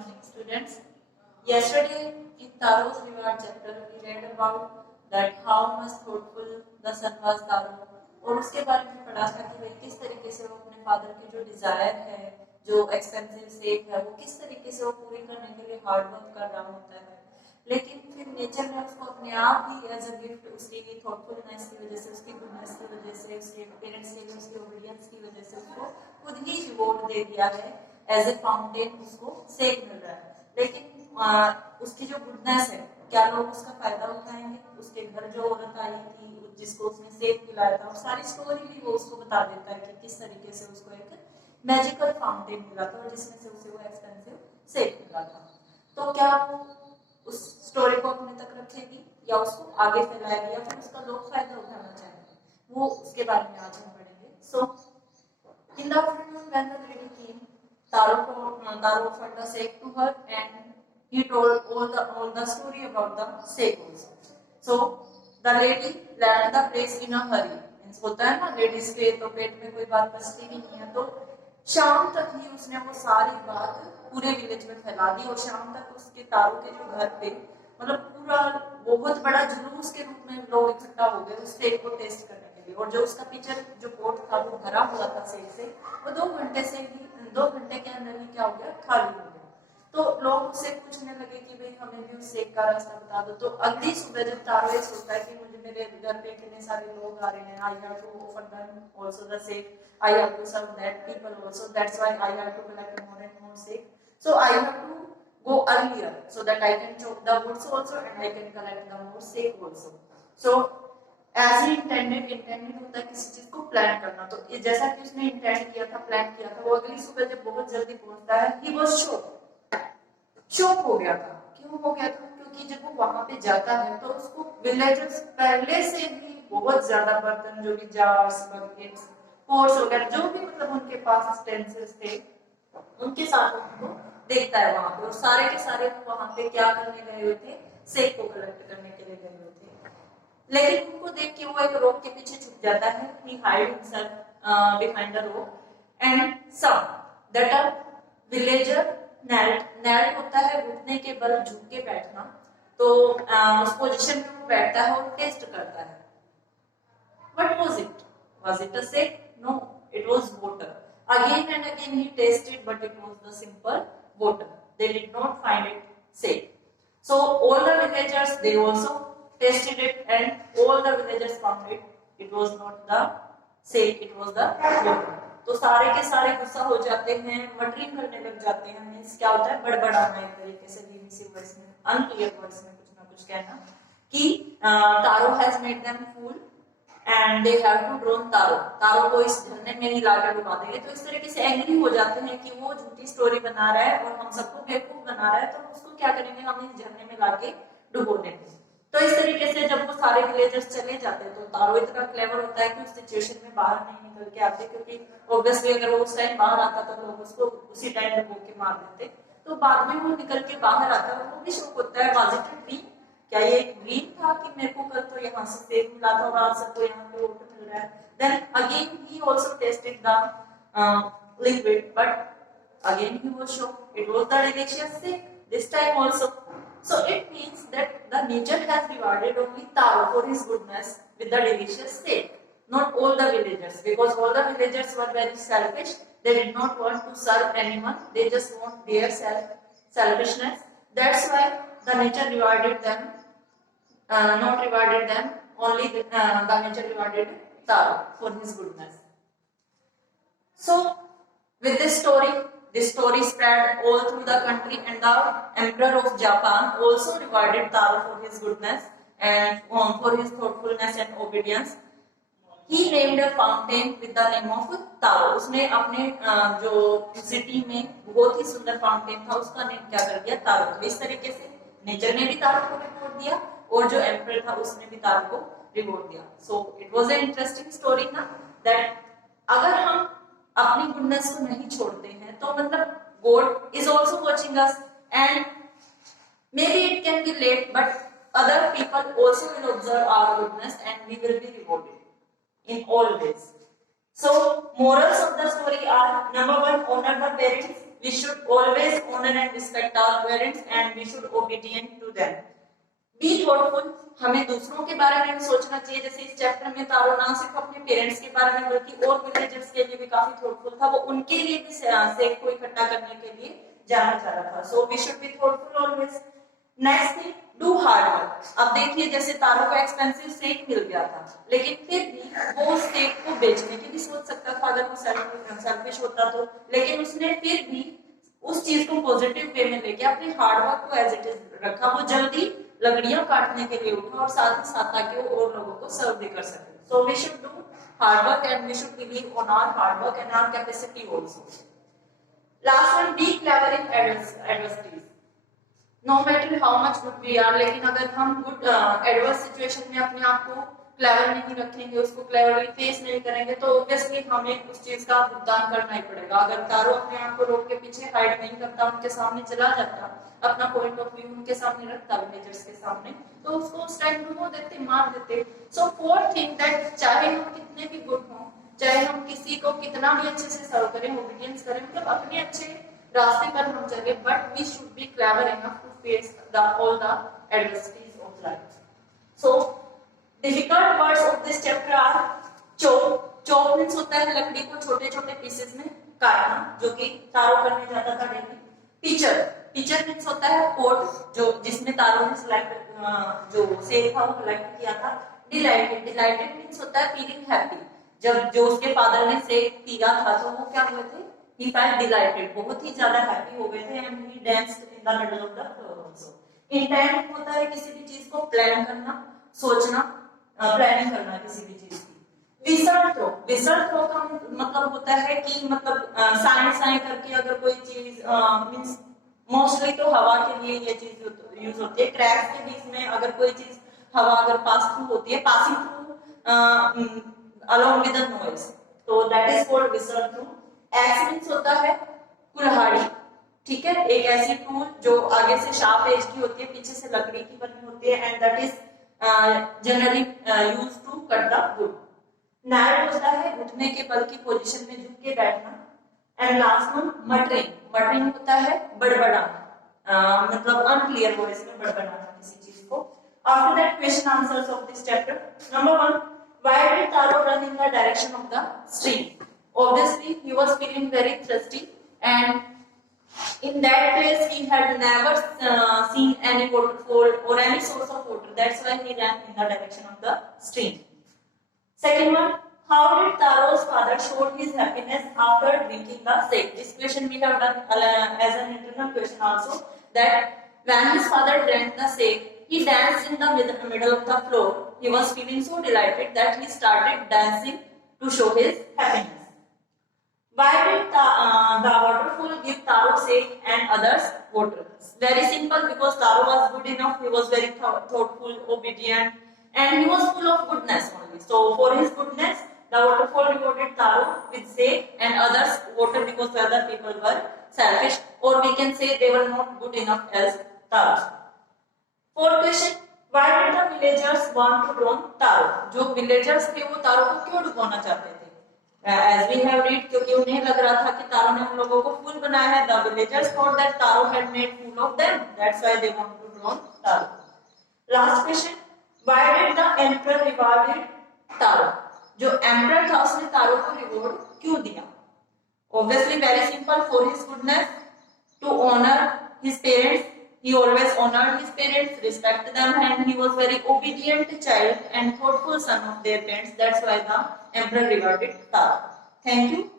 morning, students. Yesterday, in Taro's reward chapter, we read about that how much thoughtful the son was Taro, और उसके बारे में पढ़ा था कि भाई किस तरीके से वो अपने फादर की जो डिजायर है, जो एक्सपेंसिव सेक है, वो किस तरीके से वो पूरी करने के लिए हार्ड वर्क कर रहा होता है। लेकिन फिर नेचर ने उसको अपने आप ही एज अ गिफ्ट उसकी थॉटफुलनेस की वजह से, उसकी गुडनेस की वजह से, उसके पेरेंट्स के लिए उसकी ओबीडियंस की वजह से उसको खुद ही रिवॉर्ड दे दिया है। एज ए फाउंटेन उसको सेक मिल रहा है। लेकिन उसकी जो गुडनेस है, क्या लोग उसका फायदा उठाएंगे? उसके घर जो औरत आई थी जिसको उसने सेक पिलाया था, सारी स्टोरी भी वो उसको बता देता है कि किस तरीके से उसको एक मैजिकल फाउंटेन मिला था और जिसमें से उसे वो एक्सपेंसिव सेक मिला था। तो क्या वो उस स्टोरी को अपने तक रखेगी या उसको आगे फैलाएगी या फिर उसका लोग फायदा उठाना चाहेंगे, वो उसके बारे में आज हम पढ़ेंगे। So in the afternoon when the lady came, Taro offered the sake to her and he told all the story about the sake also. So the lady left the place in a hurry. होता है ना ladies के तो पेट में कोई बात बचती भी नहीं है, तो शाम तक ही उसने वो सारी बात पूरे विलेज में फैला दी और शाम तक उसके तारो के जो घर पे मतलब पूरा बहुत बड़ा जुलूस के रूप में लोग इकट्ठा हो गए उस सेक को टेस्ट करने के लिए। और जो उसका पिचर जो पोट था वो भरा हुआ था सेक से, वो 2 घंटे के अंदर ही क्या हो गया, खाली हो गया। तो लोग उससे पूछने लगे कि भाई हमें भी उस सेक का रास्ता बता दो। तो अगली सुबह जब तारो ये सोचता है कि मुझे मेरे घर पे इतने सारे लोग आ रहे हैं, I have to offer them also the sake, I have to serve that people also, that's why I have to collect more and more sake, so I have to go earlier so that I can chop the woods also and I can collect the more sake also. So as he intended होता है किसी चीज को plan करना, तो जैसा कि उसने इंटेंड किया था, प्लान किया था, वो अगली सुबह जब बहुत जल्दी पहुंचता है, he was शॉक हो गया था। क्यों हो गया था? क्योंकि जब वो वहां पे जाता है तो उसको विलेजर्स पहले से ही बहुत ज्यादा बर्तन, जो भी जार्स, बकेट्स, पोट्स वगैरह जो भी मतलब उनके पास स्टेंसिल्स थे, उनके साथ उनको देखता है वहां पे। और सारे के सारे वहां पे क्या करने गए हुए थे, सेक को कलेक्ट करने के लिए गए हुए थे। लेकिन उनको देख के वो एक रॉक के पीछे छुप जाता है, he hide himself behind the rock and some that a villager knelt होता है घुटने के बल झुक के बैठना, तो उस पोजीशन में वो बैठता है और टेस्ट करता है। What was it? Was it a sake? No, it was water. Again and again he tasted, but it was the simple water. They did not find it safe. So all the villagers, they also tasted it and all the villagers found it. It was not the safe, it was the water. तो सारे के सारे गुस्सा हो जाते हैं, muttering करने लग जाते हैं। मींस क्या होता है, बड़बड़ाना, एक तरीके से लीनिसी वर्ड्स में, अनक्लियर वर्ड्स में कुछ ना कुछ कहना कि Taro has made them fool and they have to drown Taro, Taro को इस झरने में ही लाकर डुबा देंगे। तो इस तरीके से एंग्री हो जाते हैं कि वो झूठी स्टोरी बना रहा है और हम सबको बेवकूफ बना रहा है, तो उसको क्या करेंगे, हम इस झरने में लाके डुबो देंगे। तो इस तरीके से जब वो सारे विलेजर्स चले जाते हैं, तो तारो इतना क्लेवर होता है कि उस सिचुएशन में बाहर नहीं निकल के आते, क्योंकि ऑब्वियसली अगर वो उस टाइम बाहर आता तो लोग उसको उसी टाइम डुबो के मार देते। तो बाद में वो निकल के बाहर आता है, वो भी शौक होता है, वाज इट अ ड्रीम, क्या ये एक ड्रीम था कि मेरे को कल तो यहाँ से सेक मिला था और आज सबको यहाँ पे वाटर मिल रहा है। Then again he also tasted the liquid, but again he was shocked. It was the delicious sake this time also. So it means that the nature has rewarded only Taro for his goodness with the delicious sake, not all the villagers, because all the villagers were very selfish. They did not want to serve anyone. They just want their selfishness. That's why the nature rewarded them. Not rewarded them, only the nature rewarded Taro for his goodness. So with this story spread all through the country, and the emperor of Japan also rewarded Taro for his goodness and for his thoughtfulness and obedience. He named a fountain with the name of Taro. उसने अपने जो city में बहुत ही सुंदर fountain था उसका name क्या कर दिया, तारो। इस तरीके से नेचर ने भी तारो को रिवॉर्ड दिया और जो एम्परर था उसने भी तारो को रिवॉर्ड दिया। So it was an interesting story ना, दैट अगर हम अपनी गुडनेस को नहीं छोड़ते हैं तो मतलब God is also watching us, and maybe it can be late but other people also will observe our goodness and we will be rewarded in all ways. So morals of the story are: number 1, honor the parents, we should always honor and respect our parents and we should obedient to them. Be thoughtful, हमें दूसरों के बारे में भी सोचना चाहिए। जैसे इस चैप्टर में तारो ना सिर्फ अपने पेरेंट्स के बारे में बल्कि और विलेजर्स के लिए भी काफी थॉटफुल था। वो उनके लिए भी सेब को इकट्ठा करने के लिए जाना चाह रहा था। So we should be thoughtful always. Next thing, do hard work. अब देखिए जैसे तारो को एक्सपेंसिव सेब मिल गया था, लेकिन फिर भी वो सेब को बेचने की भी सोच सकता था अगर वो सेल्फिश होता तो, लेकिन उसने फिर भी उस चीज को पॉजिटिव वे में लेके अपने हार्ड वर्क को एज इट इज रखा। वो जल्दी लकड़ियां काटने के लिए उठा और साथ ही साथ ताकि वो और लोगों को सर्व भी कर सके। So we should do hard work and we should believe on our hard work and our capacity also. Last one, be clever in adversities. No matter how much good we are, लेकिन अगर हम good adverse situation में अपने आप को clever नहीं रखेंगे, उसको क्लेवरली फेस नहीं करेंगे, तो ऑब्वियसली हमें उस चीज का भुगतान करना ही पड़ेगा। अगर तारो अपने आप को लोग के पीछे हाइड नहीं करता, उनके सामने चला जाता, अपना पॉइंट ऑफ व्यू उनके सामने रखता, विलेजर्स के सामने, तो उसको उस टाइम डुबो देते, मार देते। सो फोर्थ थिंग दैट चाहे हम कितने भी गुड हों, चाहे हम किसी को कितना भी अच्छे से सर्व करें, ओबीडियंस करें, मतलब अपने अच्छे रास्ते पर हम चले, but we should be clever enough to face all the adversities of life. So difficult words of this chapter are chop. Chop means होता है लकड़ी को छोटे छोटे पीसेस में काटना, जो कि तारो करने जाता था डेली। टीचर, टीचर मींस होता है कोड, जो जिसमें तारो ने सिलेक्ट जो सेब था वो कलेक्ट किया था। डिलाइटेड, डिलाइटेड मींस होता है फीलिंग हैप्पी। जब जो उसके फादर ने सेब पिया था तो वो क्या हुए थे, he felt delighted, बहुत ही ज्यादा हैप्पी हो गए थे, and he danced in the middle of the floor also. Intent होता है किसी भी चीज को प्लान करना, सोचना, प्लानिंग करना किसी भी चीज की। विसल थ्रो, विसल थ्रो का मतलब होता है कि मतलब साए साए करके अगर कोई चीज मींस मोस्टली तो हवा के लिए ये चीज यूज होती है। क्रैक्स के बीच में अगर कोई चीज हवा अगर पास थ्रू होती है, passing through along with the noise, तो that is called whistle through. Axe means होता है कुल्हाड़ी, ठीक है, एक ऐसी टूल जो आगे से शार्प एज की होती है, पीछे से लकड़ी की बनी होती है, and that is generally used to cut the wood. Night होता है घुटने के बल की पोजीशन में झुक के बैठना, and last one muttering. Muttering होता है बड़बड़ाना, मतलब अनक्लियर वॉइस में बड़बड़ाना किसी चीज को। After that, question answers of this chapter. Number 1, why did Taro run in the direction of the stream? Obviously, he was feeling very thirsty, and in that place he had never seen any waterfall or any source of water. That's why he ran in the direction of the stream. Second one, how did Taro's father show his happiness after drinking the sake? This question we have done as an internal question also. That when his father drank the sake, he danced in the middle of the floor. He was feeling so delighted that he started dancing to show his happiness. Why did the waterfall give Taro sake and others water? Very simple, because Taro was good enough, he was very thoughtful, obedient, and he was full of goodness only. So for his goodness, the waterfall rewarded Taro with sake and others water, because the other people were selfish, or we can say they were not good enough as Taro. Fourth question, why did the villagers want to drown Taro? जो villagers थे वो तारो को क्यों डुबोना चाहते थे? As we have read, क्योंकि उन्हें लग रहा था कि तारो ने उन लोगों को फूल बनाया है। The villagers thought that Taro had made fool of them. That's why they want to drown Taro. Last question, why did the emperor rewarded Taro? जो emperor था उसने तारो को reward क्यों दिया? Obviously very simple, for his goodness, to honor his parents. He always honored his parents, respected them, and he was very obedient child and thoughtful son of their parents. That's why the emperor rewarded Taro. Thank you.